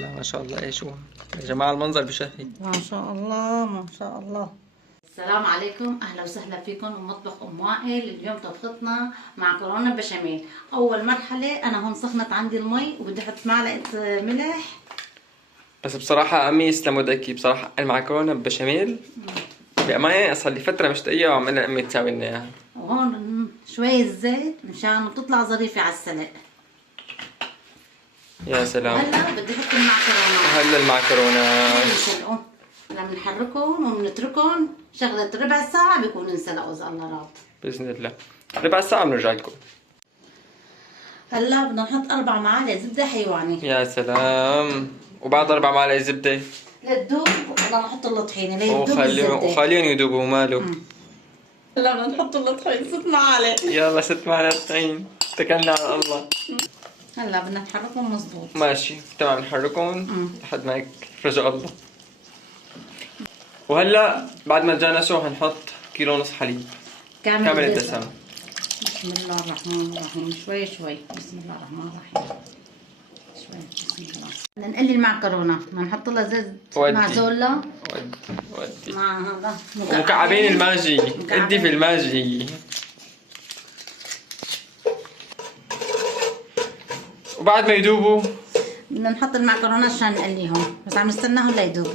الله ما شاء الله. ايش هو يا جماعة المنظر بشهي ما شاء الله ما شاء الله. السلام عليكم، اهلا وسهلا فيكم بمطبخ ام وائل. اليوم طبختنا معكرونه بشاميل. اول مرحله انا هون سخنت عندي المي وبدي احط معلقه ملح. بس بصراحة أمي يسلموا ايديكي، بصراحة المعكرونة بشاميل بأمانة صار لي فترة مشتاقة وعملنا أمي تساوي لنا إياها. وهون شويه زيت مشان تطلع ظريفه على السلق. يا سلام. هلا بدي احط المعكرونه. هلا المعكرونة بنسلقهم لما بنحركهم وبنتركهم شغله ربع ساعه بيكونوا انسلقوا اذا الله راضي. بإذن الله. ربع ساعة بنرجع لكم. هلا بدنا نحط 4 معالق زبده حيواني. يا سلام. وبعد 4 معالق زبدة لتدوب بدنا نحط الطحينه ليدوب الزبده. وخليهم يدوبوا وماله. هلا بدنا نحط الطحين 6 معالق. يلا 6 معالق طحين، اتكلنا على الله. هلا بدنا نحركهم مزبوط. ماشي تمام، نحركهم لحد ما هيك رجع الله. وهلا بعد ما تجانسوا هنحط كيلو ونص حليب كامل الدسم. بسم الله الرحمن الرحيم. شوي شوي. بسم الله الرحمن الرحيم. شوي بسم الله. بدنا نقلي المعكرونه، بدنا نحط لها زيت مع زولا ودي مع هذا مكعبين الماجي. ادي في الماجي. وبعد ما يدوبوا بدنا نحط المعكرونه عشان نقليهم، بس عم نستناهم ليدوبوا.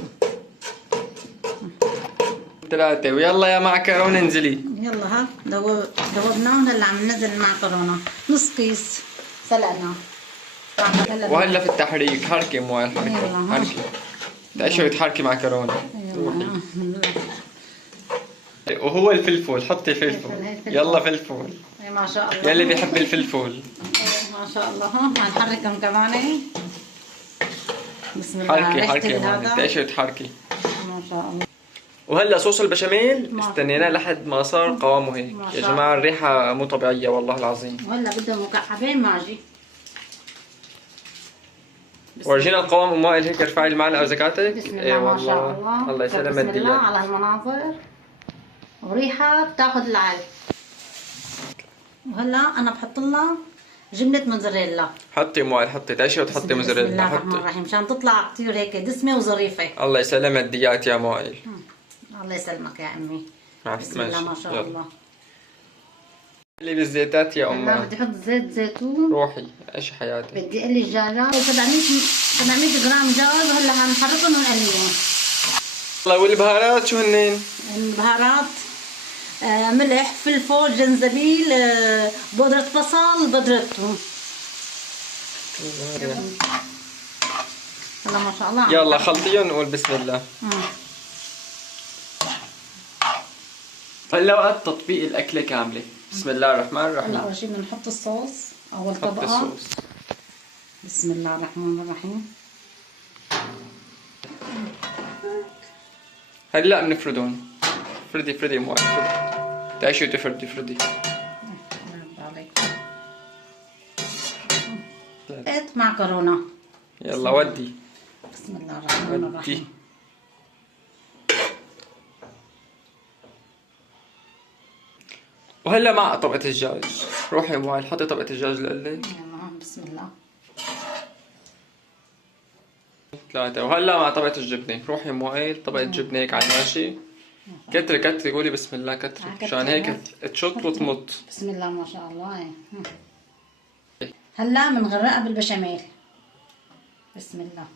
3 ويلا يا معكرونة انزلي. يلا ها دوبناهم. هلا عم ننزل المعكرونه نص كيس سلقنا. وهلا في التحريك حركي مو حركي. تعيشي تحركي معكرونة. وهو الفلفل، حطي فلفل. يلا فلفل. ما شاء الله. يلي بيحب الفلفل. ما شاء الله. ها هنحركهم كمان. بسم الله. حركي تعيشي وتحركي. ما شاء الله. وهلا صوص البشاميل استنيناه لحد ما صار قوامه هيك. يا جماعة الريحة مو طبيعية والله العظيم. وهلا بدهم مكعبين ماجي. ورجينا القوام ام وائل هيك. ارفعي المعلقة وزكاتك. بسم الله ما شاء الله. الله يسلمك. بسم الله على هالمناظر وريحة بتاخذ العين. وهلا انا بحط لها جبنة موزاريلا. حطي ام وائل، حطي تعيشي وتحطي موزاريلا. بسم الله الرحمن الرحيم مشان تطلع كثير هيك دسمة وظريفة. الله يسلمك الديات يا ام وائل. الله يسلمك يا امي. بسم الله ما شاء الله. اللي بالزيتات يا هلا امي. بدي احط زيت زيتون. روحي عيشي حياتك. بدي اقلي الدجاجات 700 جرام دجاج. هلا هنحركهم ونقليهم. والله والبهارات شو هنين؟ البهارات ملح، فلفل، جنزبيل، بودرة بصل، بودرة ثوم. هلا ما شاء الله. يلا خلطيهم ونقول بسم الله. هلا وقت تطبيق الأكلة كاملة. بسم الله الرحمن الرحيم. هلا أول شيء بدنا نحط الصوص. أول حط طبقة. الصوص. بسم الله الرحمن الرحيم. هلا بنفردهم. فردي مو فردي. تعيشي وتفردي. بقيت معكرونة. يلا ودي. بسم الله الرحمن الرحيم. وهلا مع طبقة الدجاج. روحي يا ام وائل حطي طبقة الدجاج لقلك. يلا بسم الله. 3 وهلا مع طبقة الجبنة. روحي يا ام وائل طبقة جبنة هيك على الماشي. كتري قولي بسم الله كتري مشان هيك تشط وتمط. بسم الله ما شاء الله. هلا بنغرقها بالبشاميل. بسم الله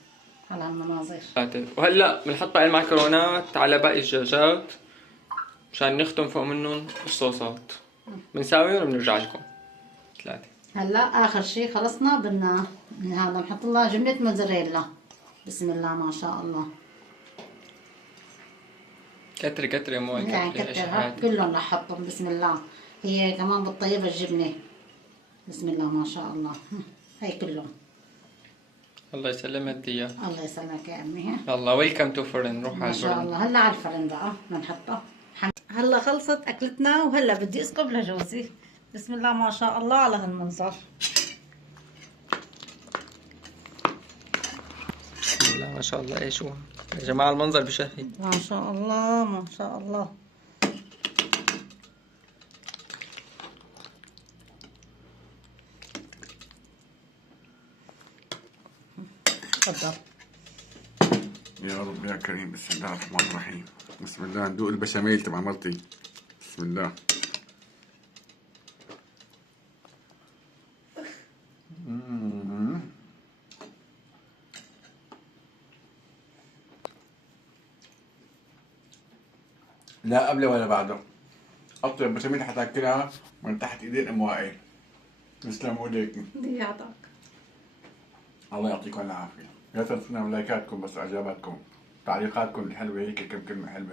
على المناظر. وهلا بنحط باقي المعكرونات على باقي الدجاجات مشان نختم فوق منهم الصوصات. بنساويهم وبنرجع لكم. 3 هلا اخر شيء خلصنا. بدنا هذا بنحط لها جبنة موزاريلا. بسم الله ما شاء الله. كتري يا موي. لا كتر كلهم رح احطهم. بسم الله. هي كمان بتطيبها الجبنة. بسم الله ما شاء الله. هي كلهم. الله يسلمك الديات. الله يسلمك يا امي. يلا ويلكم تو فرن. روح على ما شاء الفرن. الله. هلا على الفرن بقى بدنا نحطها. هلا خلصت اكلتنا وهلا بدي اسكب لجوزي. بسم الله ما شاء الله على هالمنظر. بسم الله ما شاء الله. ايش هو يا جماعة المنظر بشهي. ما شاء الله ما شاء الله. تفضل. يا رب يا كريم. بسم الله الرحمن الرحيم. بسم الله. ندوق البشاميل تبع مرتي. بسم الله. لا قبله ولا بعده. اطيب بشاميل حتاكلها من تحت ايدين ام وائل. تسلموا ايديكم. ضيعتك. الله يعطيكم العافيه. لا تنسونا من لايكاتكم بس اعجاباتكم، تعليقاتكم الحلوه هيك كم كلمه حلوه.